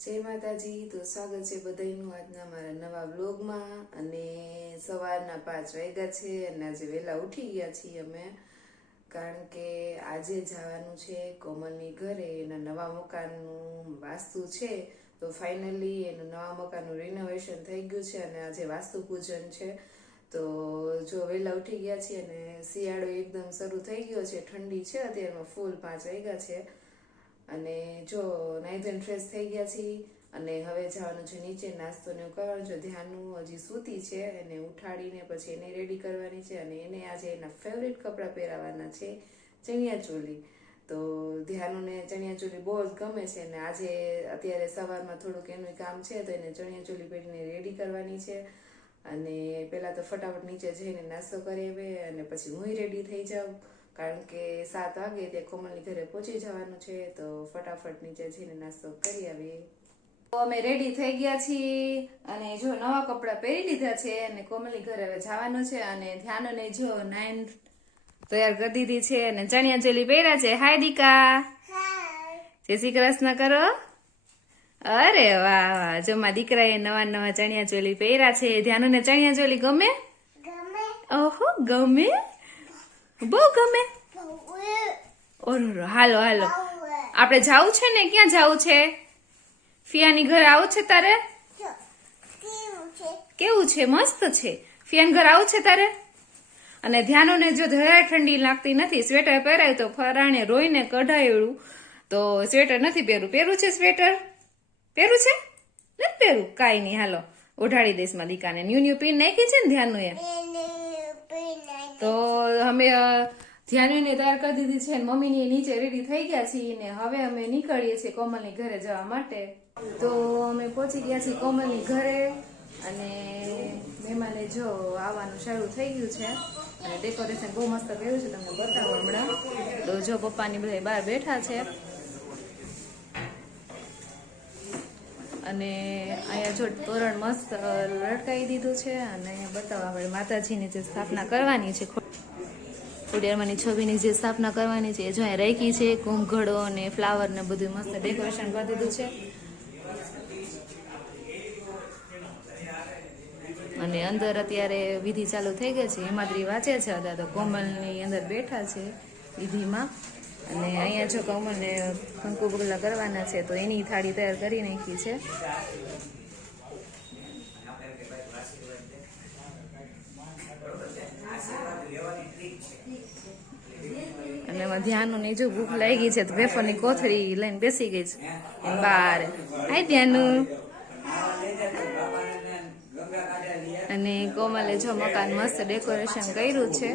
જય માતાજી. તો સ્વાગત છે બધાનું આજના મારા નવા વ્લોગમાં. અને સવારના 5 વાગ્યા છે અને આજે વહેલા ઉઠી ગયા છીએ અમે, કારણ કે આજે જવાનું છે કોમલની ઘરે. એના નવા મકાનનું વાસ્તુ છે, તો ફાઇનલી એનું નવા મકાનનું રિનોવેશન થઈ ગયું છે અને આજે વાસ્તુ પૂજન છે. તો જો વહેલા ઉઠી ગયા છીએ અને શિયાળો એકદમ શરૂ થઈ ગયો છે, ઠંડી છે અત્યારમાં, ફૂલ 5 વાગ્યા છે. અને જો નાઈ ધોઈને ફ્રેશ થઈ ગયા છીએ અને હવે જવાનું છે નીચે, નાસ્તો ને એવું કરવાનું છે. ધ્યાનનું હજી સૂતી છે, એને ઉઠાડીને પછી એને રેડી કરવાની છે અને એને આજે એના ફેવરેટ કપડાં પહેરાવાના છે, ચણિયા ચોલી. તો ધ્યાનુને ચણિયા ચોલી બહુ જ ગમે છે અને આજે અત્યારે સવારમાં થોડુંક એનું કામ છે, તો એને ચણિયા ચોલી પહેરીને રેડી કરવાની છે. અને પહેલાં તો ફટાફટ નીચે જઈને નાસ્તો કરી આવે અને પછી હું રેડી થઈ જાઉં, કારણ કે 7 વાગે ત્યાં કોમલની ઘરે પહોંચી જવાનું છે. તો ફટાફટ નીચે જઈને નાસ્તો કરી આવીએ. તો અમે રેડી થઈ ગયા છીએ અને જો નવા કપડાં પહેરી લીધા છે અને કોમલની ઘરે હવે જવાનું છે. અને ધ્યાનને જો નાઈન તૈયાર કરી દીધી છે અને ચણિયા ચોલી પહેર્યા છે. હાય દીકા, જય શ્રી કૃષ્ણ કરો. અરે વાહ વાહ, જો મારા દીકરાએ નવા નવા ચણિયા ચોલી પહેર્યા છે. ધ્યાનુને ચણિયા ચોલી ગમે? ઓહો, ગમે, બહુ ગમે. ઓરો, હાલો હાલો, આપણે જાવું છે ને? ક્યાં જાવું છે? ફિયાની ઘરે આવું છે તારે? કેવું છે? મસ્ત છે. ફિયાની ઘરે આવું છે તારે? અને ધ્યાનોને જો જરાય ઠંડી લાગતી નથી, સ્વેટર પહેરાયું તો ફરાણે રોઈને કઢાયું, તો સ્વેટર નથી પહેરવું. પહેરવું છે સ્વેટર? પહેરવું છે? નથી પહેરવું? કાંઈ નહીં, હાલો ઓઢાડી દઈશ માં દીકાને. ન્યુ ન્યુ પીન નાખી છે ને ધ્યાનનું એ. તો અમે ધ્યાનુને તૈયાર કરી દીધી છે, મમ્મીની નીચે રેડી થઈ ગયા છીએ ને હવે અમે નીકળીએ છીએ કોમલની ઘરે જવા માટે. તો અમે પહોંચી ગયા છીએ કોમલની ઘરે અને મહેમાને જો આવવાનું શરૂ થઈ ગયું છે અને ડેકોરેશન બહુ મસ્ત કર્યું છે, તમને બતાવો હમણાં. તો જો પપ્પાની બધા બહાર બેઠા છે અને અહીંયા જો તોરણ મસ્ત લટકાવી દીધું છે. અને અહીંયા બતાવો આપણે માતાજીની જે સ્થાપના કરવાની છે, ખોડિયારમાંની છબીની જે સ્થાપના કરવાની છે, એ જો અહીંયા રાખી છે. કુંભઘડો અને ફ્લાવર ને બધું મસ્ત ડેકોરેશન કરી દીધું છે. અને અંદર અત્યારે વિધિ ચાલુ થઈ ગઈ છે. હિમાદ્રી વાંચે છે અત્યારે, તો કોમલની અંદર બેઠા છે વિધિમાં. અને અહીંયા જો કોમલને કંકુ પગલા કરવાના છે, તો એની થાળી તૈયાર કરી નાખી છે. અને એમાં ધ્યાનનું ને જો ભૂખ લાગી છે, તો વેફરની કોથળી લઈને બેસી ગઈ છે બહાર. હાય ધ્યાનું. અને કોમલે જો મકાન મસ્ત ડેકોરેશન કર્યું છે.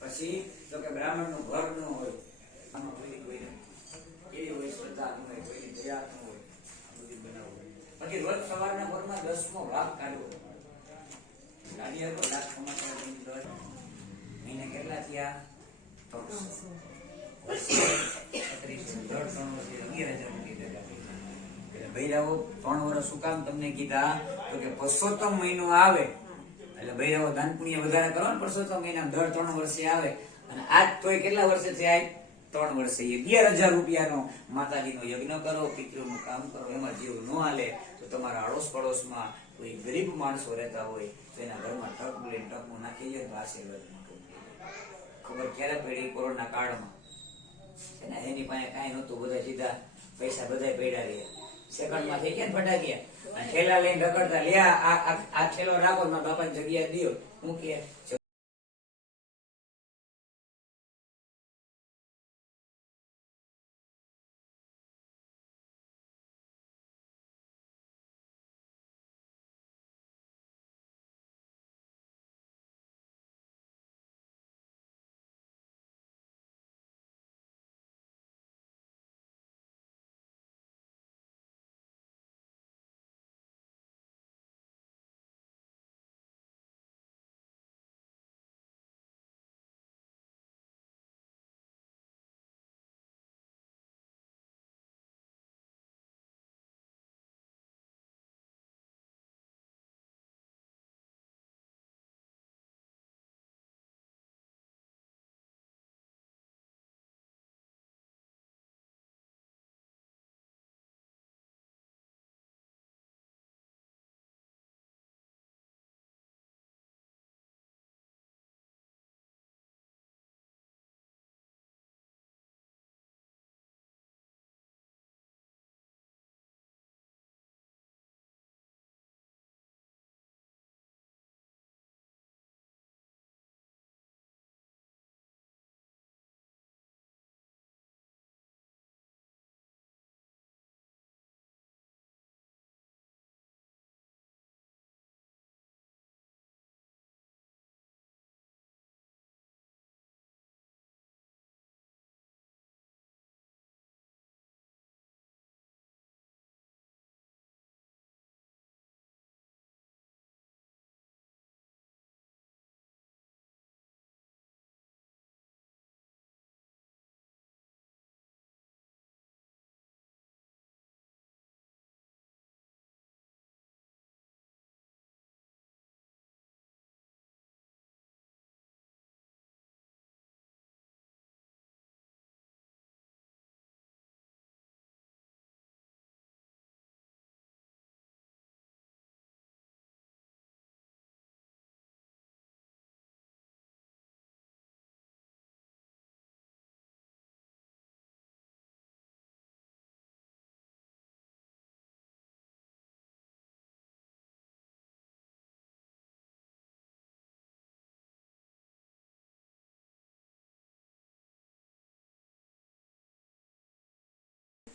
પછી તો કે બ્રાહ્મણ નું ઘર ન હોય, આમાં કોઈ એવી હોય શ્રદ્ધા ન હોય, કોઈની દયા ન હોય, આ બધી બનાવવું. પછી રોજ સવારના ઘરમાં 10મો ભાગ કાઢવો. ગાડી હતો લાખ કમાતા મહિને કેટલા થયા? 11,000 ભૈરાવો 3 વર્ષ શું કામ તમને કીધા? તો કે પરસોત્તમ મહિનો આવે એટલે ભૈરવો દાન પુણ્ય વધારે કરો ને, પરસોત્તમ મહિના દર 3 વર્ષે આવે. અને આજ તોય કેટલા વર્ષે થયા? 3 વર્ષે. 11,000 રૂપિયાનો માતાજીનો યજ્ઞ કરો, પિતૃનું કામ કરો. એમાં જેવું ન હાલે તો તમારા આડોશ પડોશમાં કોઈ ગરીબ માણસો રહેતા હોય તો એના ઘરમાં ટક બોલે ટકનું નાખી જાય તો આશીર્વાદ મોટું. ખબર ક્યારે પડી? કોરોના કાળમાં છે ને, એની પાસે કાંઈ નહોતું, બધા સીધા પૈસા બધા પડ્યા રહ્યા. સેકન્ડમાં થઈ ગયા ને ફટાક્યા. ઠેલા લઈને રખડતા, લે આ ઠેલો રાખો, મારા બાપાની જગ્યા દો. હું કે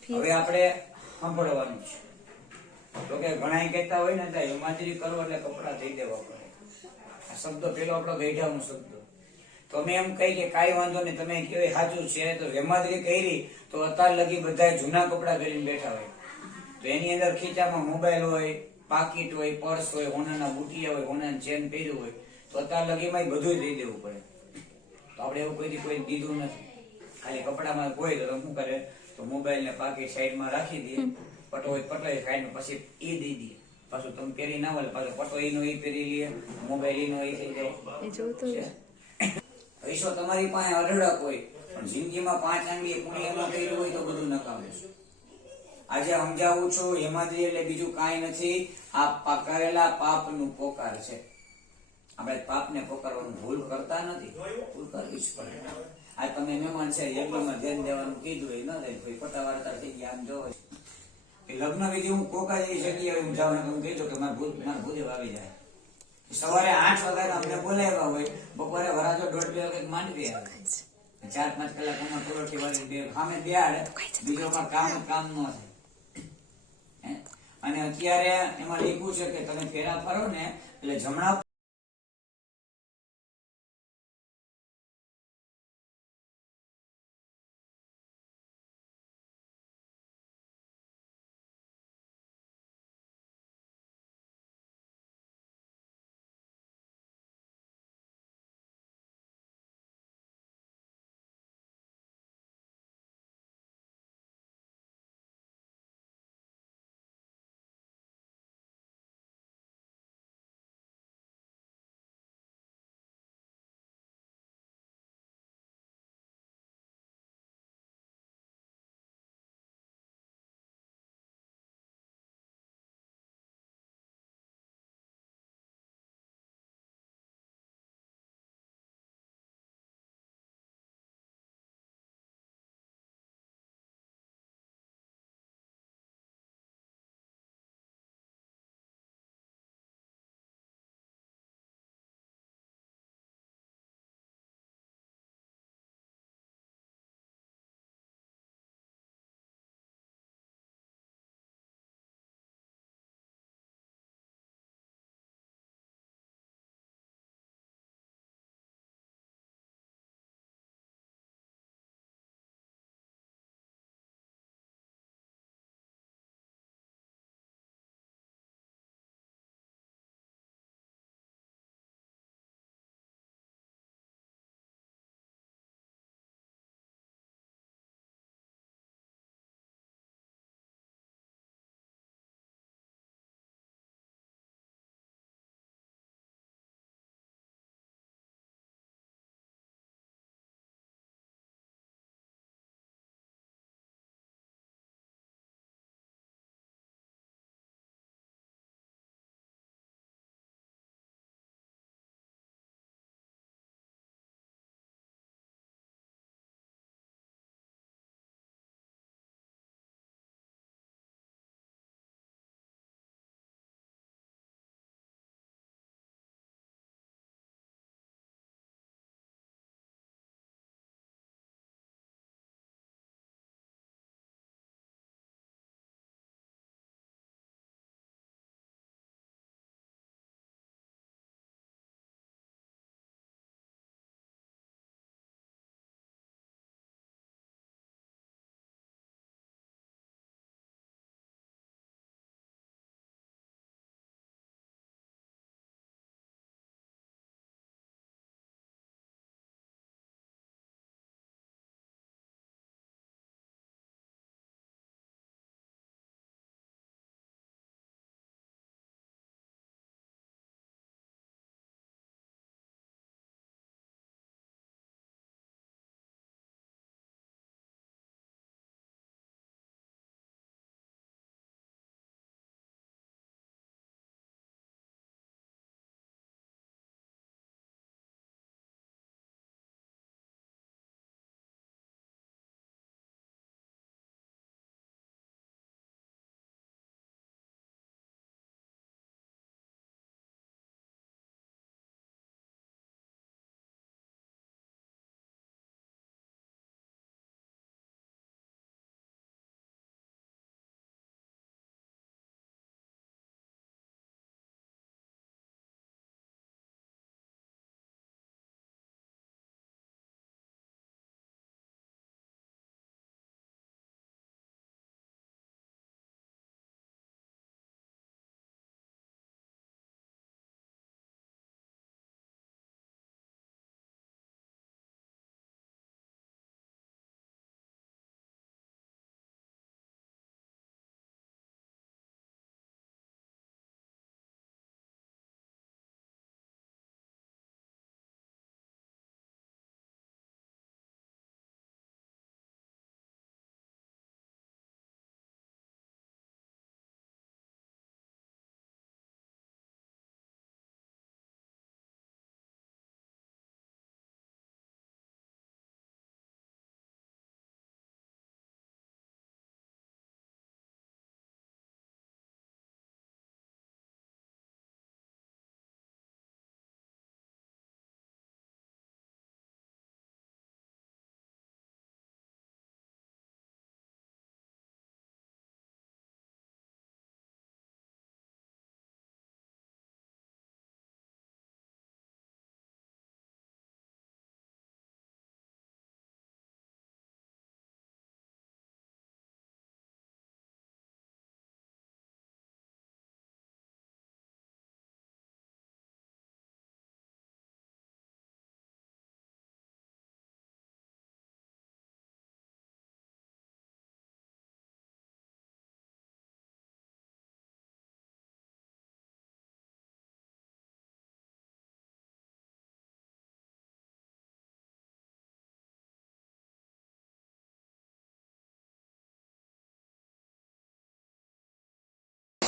હવે આપણે સાંભળવાનું છે. તો કે ઘણા કહેતા હોય ને ત્યાં હેમાદ્રી કરો એટલે કપડા થઈ દેવા પડે. આ શબ્દ પેલો આપણો ગઈઢાનો શબ્દ. તો અમે એમ કહી કે કાંઈ વાંધો નહીં, તમે કેવી સાચું છે. તો હેમાદ્રી કરી તો અત્યાર લગી બધા જૂના કપડા પહેરીને બેઠા હોય. તો એની અંદર ખીચામાં મોબાઈલ હોય, પાકીટ હોય, પર્સ હોય, હોનાના બુટિયા હોય, હોનાની ચેન પહેર્યું હોય, તો અત્યાર લગીમાં બધું દઈ દેવું પડે. તો આપણે એવું કોઈ દીધું નથી. ખાલી કપડામાં હોય તો શું કરે, તો મોબાઈલ ને પાકીટ સાઈડમાં રાખી દે, પટો હોય પટો સાઈડમાં, પછી એ દઈ દે. પાછું તમે પહેરી ના હોય પાછો પટો એનો એ પહેરી લે, મોબાઈલ એનો એ થઈ જાય. પૈસો તમારી પાસે અઢળક હોય, પણ જિંદગીમાં 5 આંગળી પુણ્યમાં કર્યું હોય તો બધું નકામું છે. આજે સમજાવું છું, હેમાદ્રી એટલે બીજું કાંઈ નથી, આ કરેલા પાપનું પોકાર છે. આપણે પાપને પોકારવાનું ભૂલ કરતા નથી, ભૂલ કરવી જ પડે. આ તમે મહેમાન છે, યજ્ઞમાં ધ્યાન દેવાનું કીધું હોય, ન થાય કોઈ ખોટા વાર્તા થઈ ગયા. આમ જોવો લગ્ન વિધિ હું કોકા જેવી જગ્યાએ હું જાઉં ને હું કીધું કે મારા ભૂદેવ આવી જાય. સવારે 8 વાગ્યા અમને બોલાવ્યા હોય, બપોરે વરાજો 1:30 વાગે માંડવી આવે. 4-5 કલાક અમારે પરોઠી વાળી બે સામે બેહાડે, બીજો કામ ન થાય. અને અત્યારે એમાં લખ્યું છે કે તમે ફેરા ફરો ને એટલે જમણા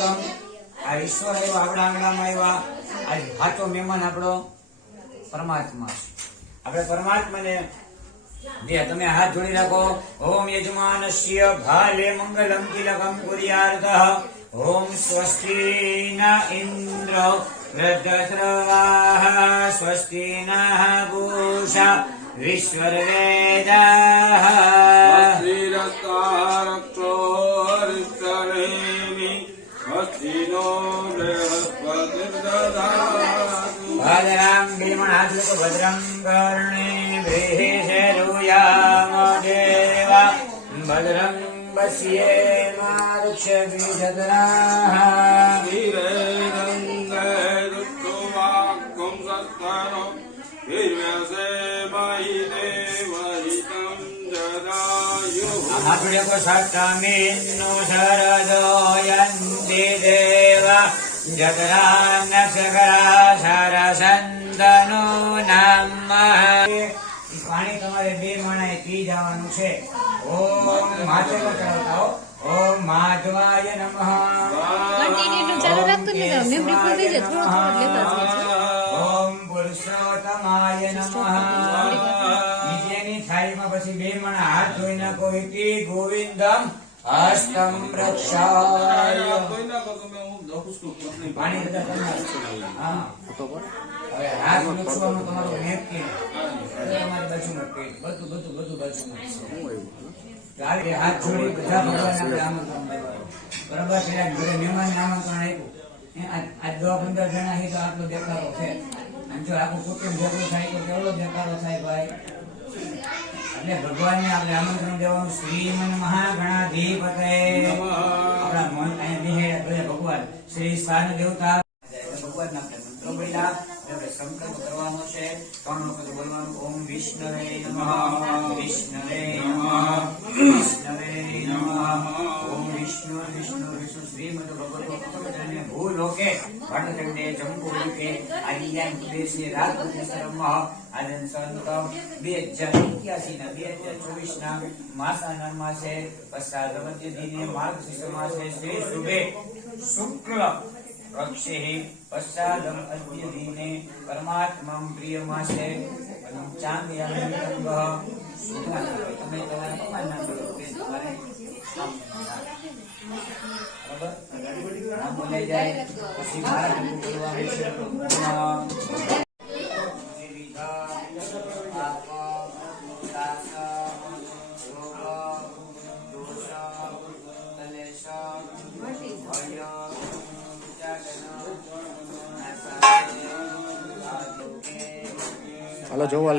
પુરુષોત્તમ આ ઈશ્વર આવ્યા આપણા આંગણામાં આવ્યા આજ સાચો મહેમાન આપણો પરમાત્મા છે. આપણે પરમાત્માને જે તમે હાથ જોડી રાખો. ઓમ યજમાનસ્ય ભાલે મંગલમ કિલકમ કુર્યાર્તઃ ઓમ સ્વસ્તિ ન ઇન્દ્ર વૃદ્ધશ્રવાઃ સ્વસ્તિ નઃ પૂષા વિશ્વર્વેદાઃ ભદ્રાં ભીમણ હાથ લોકો ભદ્રં કર્ણેભિઃ દેવા ભદ્રં પશ્યેમારુક્ષભીજતરાઃ આપડકો સપ્તમીન્નો શરદોયંતિ દેવા જતરાં નક્ષરા સરસંતનો નમઃ. પાણી તમારે 2 માણાએ પી જવાનું છે. ઓમ માથે પર ચડાવતા હો. ઓમ માધવાય નમઃ. કન્ટિન્યુ ચાલુ રાખતો ને તો મેમરી ફૂલ થઈ જાય થોડું થોડું લેતા જજો. ઓમ પુરુષોત્તમાય નમઃ. નીચેની થાળીમાં પછી 2 માણા હાથ ધોઈ નાખો. ઇતિ ગોવિંદમ હસ્તમ રક્ષાય. પાણી બધા તમારે. હા હવે હાથ લક્ષવાનું તમારું નેપકિન તમારી બાજુમાં પેટ બધું બાજુમાં છે. હાથ જોડી બધા ભગવાનને આપણે આમંત્રણ આપ્યું. બરાબર છે. ઘરે મહેમાનને આમંત્રણ આપ્યું. આ 10-15 જણા છે તો આટલો દેખાડો છે. અને જો આખું કુટુંબ ભેગું થાય તો કેવડો દેખાડો થાય ભાઈ. એટલે ભગવાનને આપણે આમંત્રણ દેવાનું. શ્રીમન મહાગણાધિપતે આપણા મન અહીંયા બેહે ભગવાન શ્રી સ્થાન દેવતા ભગવાનના આપણે મંત્રો બોલ્યા. આપણે સંકલ્પ કરવાનો છે. 3 વખત બોલવાનું. ઓમ વિષ્ણવે નમઃ વિષ્ણવે નમઃ વિષ્ણવે નમઃ. ઓમ વિષ્ણુ વિષ્ણુ વિષ્ણુ શ્રીમદ ભગવતો ભગવતને ભૂલોકે ભટ્ટચંડે જંબુકે આદિયાન પ્રદેશે રાજપૂત શરમઃ આદન સંત 2081 ના 2024 ના માસાના માસે પસાદવત્ય દિને માર્ગશીર્ષ માસે શ્રી શુભે શુક્લ પક્ષે પશ્ચાદમ અદ્ય દિને પરમાત્મા પ્રિયમાસે ચાંદ્યાંગ તમે તમારા ભગવાન નામ બોલો. બરાબર નામ બોલાઈ જાય પછી મારા નામ બોલવાનું છે. હાલો જોવા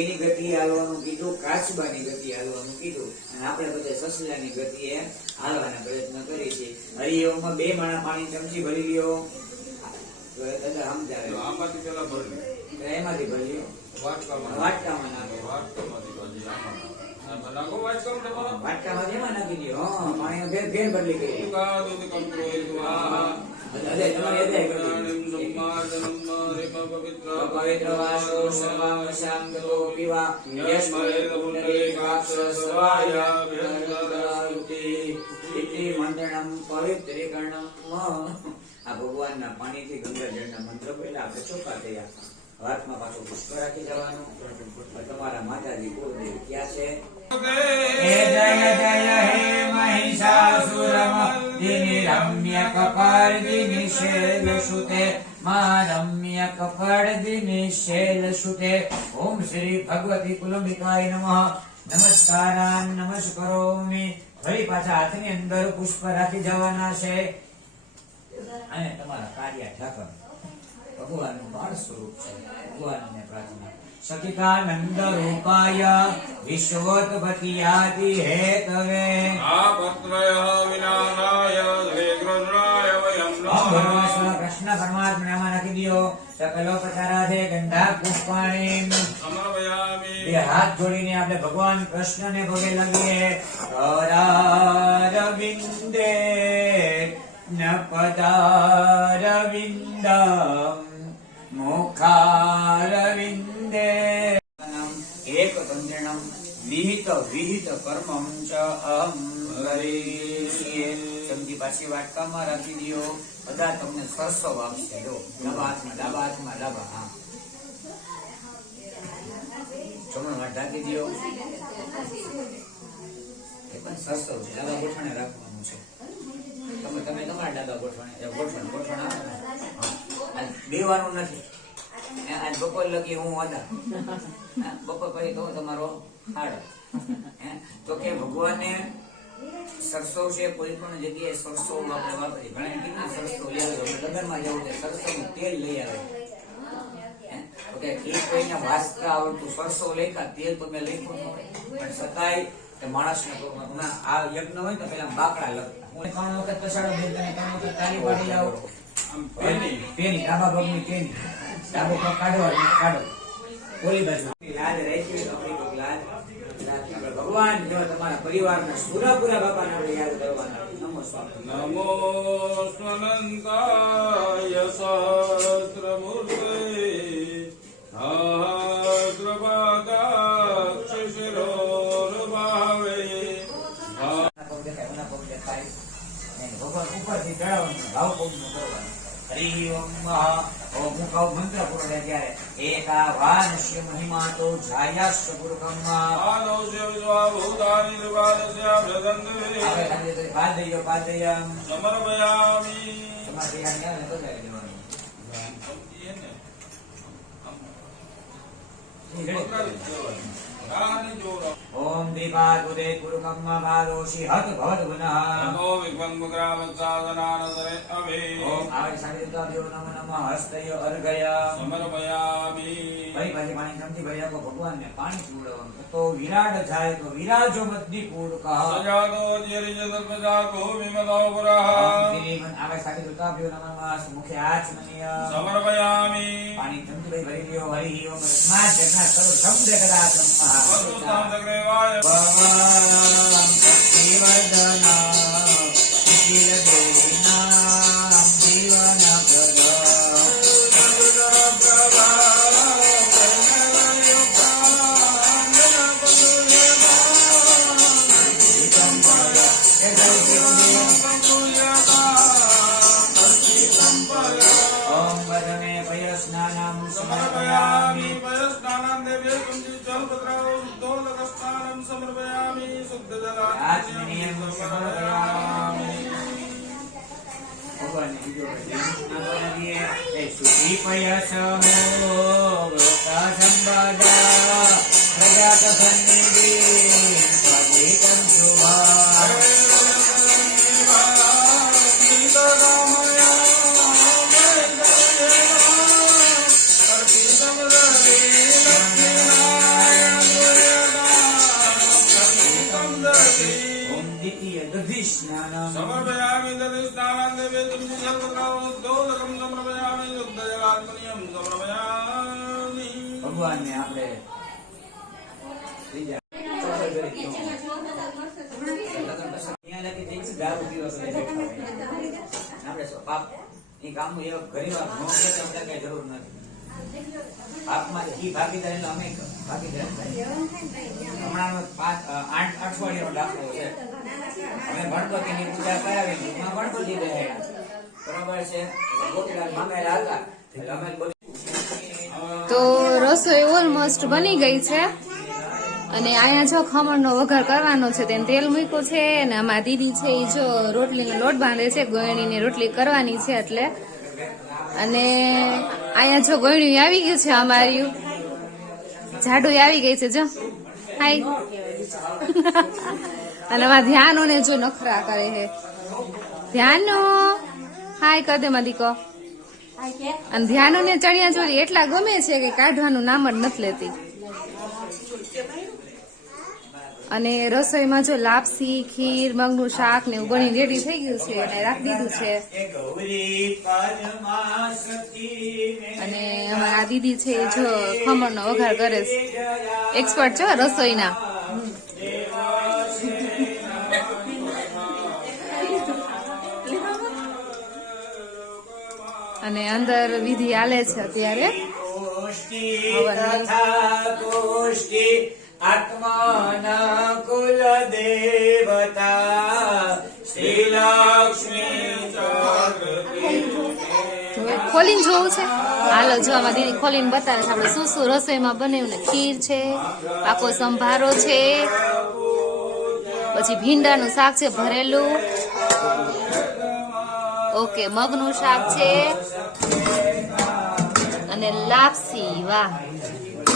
એની ગતિ હાલવાનું કીધું. કાચબાની ગતિ હાલવાનું કીધું. અને આપણે બધા સસલાની ગતિએ હાલવાના પ્રયત્ન કરીએ છીએ. હરિઓમમાં 2 માણા પાણી ચમચી ભરી લ્યો. દાદા સમજાવે એમાંથી ભરી લ્યો. વાટકામાં નાખો. વાટકામાં એમાં નાખી દો. પાણી ફેર બદલી કરી. પવિત્ર વાસો સર્વાંગશામ ગતો પીવા ઇતિ મંત્રણમ પવિત્રીકરણમ. આ ભગવાનના પાણીથી ગંગાજળના મંત્ર પહેલા આપણે ચોખ્ખા થયા. હાથમાં પાછું પુષ્પ રાખી જવાનું. તમારા માતાજી કુળદેવ ક્યાં છે? હે જય જય હે મહિષાસુરમર્દિની રમ્ય કપાર્દિની શૈલસુતે રમ્ય કપાર્દિની શૈલસુતે. ઓમ શ્રી ભગવતી કુલંબિકાય નમઃ. નમસ્કારાન નમસ્કરોમિ. વળી પાછા હાથની અંદર પુષ્પ રાખી જવાના છે. અને તમારા કાર્ય ઠાકર ભગવાનનું બાળ સ્વરૂપ છે. ભગવાનને પ્રાર્થના સચિદાનંદ રૂપાય વિશ્વોત્પત્તિયાદિ હેતવે આપત્રય વિનાશાય શ્રી કૃષ્ણાય વયમ ઓમ નમઃ. ભગવાન કૃષ્ણ પરમાત્મામાં નાખી દો સકલો પ્રકારાધે ગંધા પુષ્પાણી સમર્પયામિ. બે હાથ જોડીને આપણે ભગવાન કૃષ્ણને પગે લાગીએ કરારવિંદે ન પદારવિંદમ મુખારવિંદે એક તંત્રણમ વિહિત વિહિત કર્મમ ચ અહમ કરીએ. સમજી પાછી વાટકામાં રાખી દો. બધા તમને સરસો વાગશે. જો ડાબા હાથમાં ડાબા. હા, જમણો હાથ ઢાંકી દો. એ પણ સરસો છે. ડાબા ગોઠણે રાખવાનું છે. તમે તમારા ડાબા ગોઠણ આવે ને, આજ બેવાનું નથી. આજ બપોર લગી હું હતા, બપોર પછી તો તમારો હાડો. તો કે ભગવાને સરસો છે, કોઈ પણ જગ્યાએ સરસો આપણે વાપરીએ. ઘણા કીધું સરસો લઈ આવે, લગ્નમાં જવું છે સરસોનું તેલ લઈ આવે. ઓકે, એ કોઈને વાંચતા આવડતું સરસો લેખા તેલ તો મેં લખ્યું ન હોય, પણ છતાંય કે માણસને આ યજ્ઞ હોય તો પેલા બાકડા લખતા. હું 3 વખત પછાડો બેન, તમે 3 વખત તાળી પાડી જાઓ. પેની ડાબા પગની પેની ડાબો પગ કાઢો. ઓલી બાજુ લાજ રહેતી આપણી તો લાજ રાખી. આપણે ભગવાન જો તમારા પરિવારના સુરાપુરા બાપાને આપણે યાદ કરવાના. નમો સ્વામી. નમો સ્વનંતાય સહસ્રમૂર્તે સહસ્રપાદાક્ષ શિરોર્ભાવે. ભગવાન ઉપરથી ચડાવવાનું, ભાવ પગનું કરવાનું. હરિ ઓમ ઓમ કહું મંત્ર પૂરો થાય ત્યારે એકાવાનસ્ય મહિમા તો જાયાસ્ય પુરુષમ આદૌષ્ય વિશ્વાભૂતાનિ ત્રિપાદસ્ય ભ્રદંતે પાદયમ સમર્પયામિ. તમારે તૈયાર આવે તો જાય દેવાનું. ઓમ દીપાદ ઉદે પુરુષમ ભાદોષી હત ભવત પુનઃ. નમો વિભંગગ્રામસાધનાનંદરે અભે ઓમ આવે સાનિધ્ય દેવ નમઃ નમઃ હસ્તય અર્ઘય. સમર્પયામિ. ભાઈ પાણી સમજી ભાઈ આપો ભગવાનને પાણી પીવડાવવાનું. તો વિરાટ જાય તો વિરાજો મદ્દી પૂર્ક. સજાતો જિરિજતલ્પજાતો વિમતો પુરઃ આવે સારી દુર્ગાભ્યો નમઃ મુખે આચમનીય. સમર્પયામિ. પાણી સમજી ભાઈ ભરી દ્યો. હરિ ઓમ રસ્માત જગન્નાથ સર્વ શબ્દ કદા બ્રહ્મા. વસ્તુસ્તાં સગ્રેવાય ભગવાન શિવર્ધના શીલ દેના જીવન ઓમ વદમે પયસ્નાનમ સમર્પયામિ. સમર્પયામિ. પયસ્નાનં દેવે જલપત્રાઓ શુદ્ધોદકસ્નાનં સમર્પયામિ. આચમનીયમ શુદ્ધજલાચમનીયમ સમર્પયામિ. સમર્પયામિ. ભગવાનને બીજો સ્નાન કરાવીએ. એ શુદ્ધિ પયસમો વૃતા સંવાદા પ્રજાત સન્નિધિ સ્વગીતં શુભા. ઓમ દ્વિતીય દધિ સ્નાનમ સમર્પયામિ. દધિસ્નાનં દેવે જલપત્રાઓ શુદ્ધોદકં સમર્પયામિ. શુદ્ધજલાચમનીયમ સમર્પયામિ. ભગવાનને આપણે ત્રીજા અહીંયા લગી જઈશું દારૂ પીવા બધા બેઠા હોય. આપણે શું પાપ એ કામનું એવા ઘણી વાર ન કરે તો આપણે કઈ જરૂર નથી. પાપમાં ઈ ભાગીદાર એટલે અમે ભાગીદાર થાય. હમણાંનો 8 અઠવાડિયાનો દાખલો છે. અમે ગણપતિની પૂજા કરાવી, એમાં ગણપતિ રહે બરોબર છે. ગોપીલાલ મામેરા હતા એટલે અમે બધું તો રસોઈ ઓલમોસ્ટ બની ગઈ છે અને અહીંયા જો ખમણનો વઘાર કરવાનો છે તેને તેલ મૂક્યું છે અને આમાં દીદી છે એ જો રોટલીનો લોટ બાંધે છે. ગોયણીની રોટલી કરવાની છે એટલે. અને અહીંયા જો ગોયણું આવી ગયું છે અમારી, જાડું આવી ગઈ છે જો. હાય. અને આમાં ધ્યાનો ને જો નખરા કરે છે. ધ્યાનો હાય કર દે મારી દીકો. અને ધ્યાન અને ચણિયા ચોળી એટલા ગમે છે કે કાઢવાનું નામ જ નથી લેતી. અને રસોઈમાં જો લાપસી, ખીર, મગનું શાક ને એવું બની રેડી થઈ ગયું છે અને રાખી દીધું છે. અને અમારા દીદી છે એ જો ખમણનો વઘાર કરે છે. એક્સપર્ટ છો રસોઈના. અને અંદર વિધિ હાલે છે અત્યારે હવનની. આત્માના કુલ દેવતા શ્રી લક્ષ્મી ખોલીને જોવું છે. હાલો જો આમાં દીદી ખોલીને બતાવે છે આપણે શું શું રસોઈમાં બનાવ્યું ને. ખીર છે, પાકો સંભારો છે, પછી ભીંડાનું શાક છે ભરેલું, ઓકે મગનું શાક છે અને લાપસી. વાહ.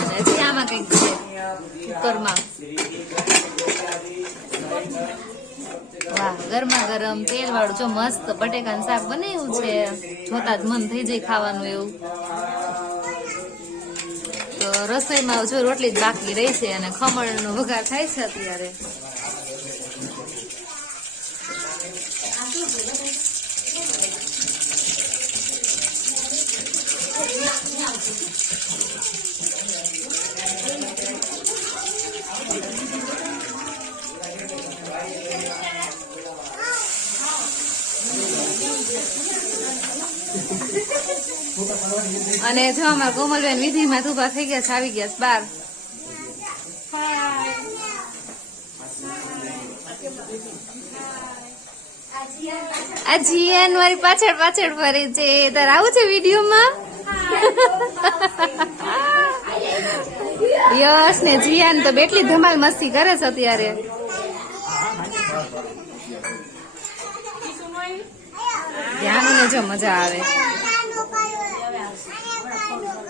અને હજી આમાં કઈક છે કુકરમાં. વાહ, ગરમા ગરમ તેલ વાળું જો મસ્ત બટેકાનું શાક બનાવ્યું છે. જોતા જ મન થઈ જાય ખાવાનું એવું. તો રસોઈમાં જો રોટલી જ બાકી રહી છે અને ખમણનો વઘાર થાય છે અત્યારે. અને જો અમારા કોમલબેન વિધિમાં ઉભા થઈ ગયા છે, આવી ગયા છે બાર. આ જીયાન મારી પાછળ પાછળ ફરે છે. તાર આવું છે વિડીયોમાં? યશ ને જીયાન તો બેટલી ધમાલ મસ્તી કરે છે અત્યારે. ધ્યાન ને જો મજા આવે.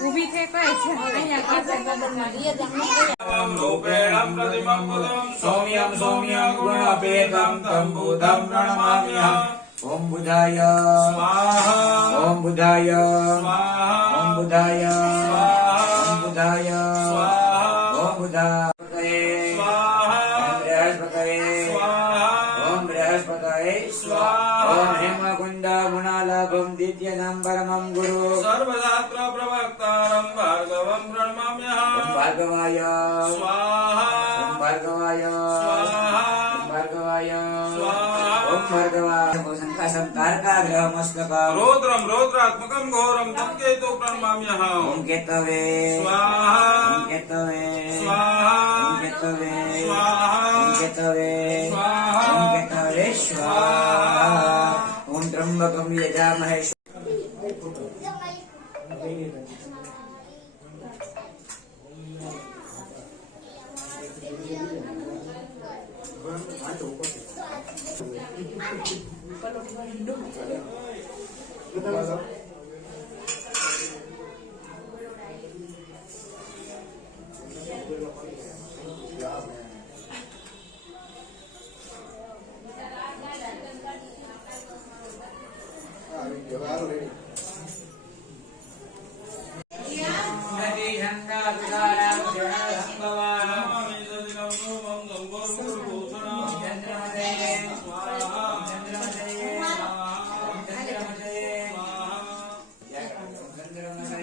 ઉભી થઈ કઈ છે રૂપેણમ પ્રતિમં પદમ સૌમ્યં સૌમ્યં ગુણભેદં તં બુધં પ્રણમામ્યહં. ઓમ બુધાય સ્વાહા ઓમ બુધાય સ્વાહા ઓમ બુધાય સ્વાહા ઓમ બુધાય સ્વાહા ઓમ બુધાય સ્વાહા ઓમ બૃહસ્પતये સ્વાહા ઓમ બૃહસ્પતये સ્વાહા ઓમ હેમકુંડ ગુણાલાભમ દિવ્યનામ પરમં ગુરુ સર્વશાસ્ત્ર પ્રવક્તારં ભાર્ગવં પ્रणमाम्यहं. ઓમ ભાર્ગવાય સ્વાહા ઓમ ભાર્ગવાય સ્વાહા ઓમ ભાર્ગવાય સ્વાહા ઓમ ભાર્ગવાય શંકાશમ તારકા ગ્રહમસ્તકા રૌદ્રમ રૌદ્રાત્મકં ઘોરમ तं કેતુ प्रणमाम्यहं. ઓમ કેતવે સ્વાહા ઓમ કેતવે સ્વાહા ઓમ કેતવે સ્વાહા ઓમ કેતવે સ્વાહા ઓમ કેતવે સ્વાહા ઓમ ત્રંબકમ યજામહે.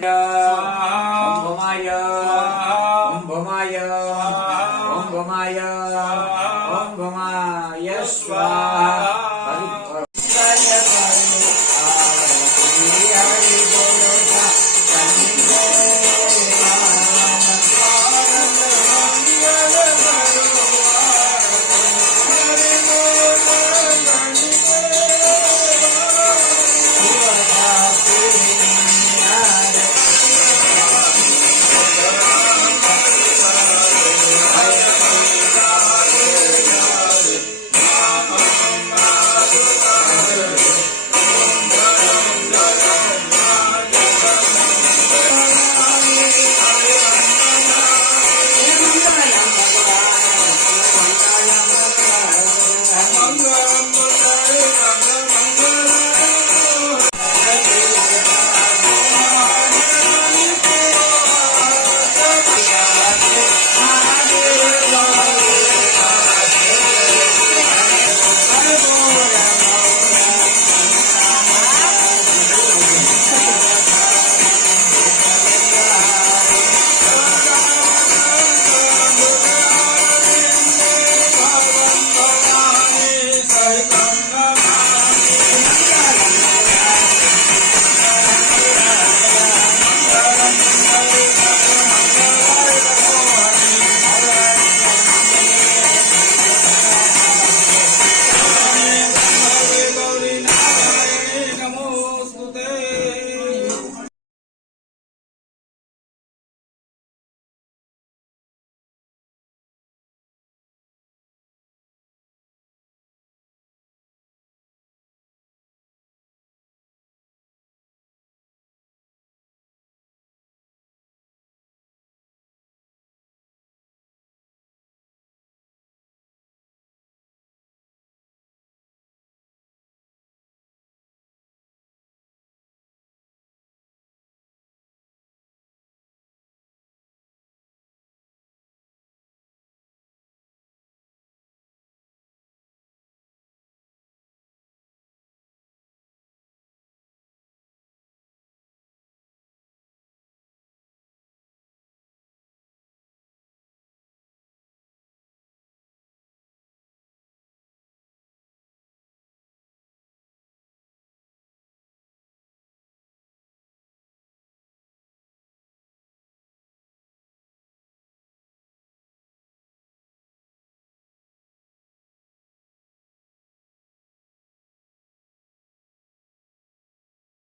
ઓમ ભમાય ઓમ ભમાય ઓમ ભમાય ઓમ ભમાય સ્વાહા.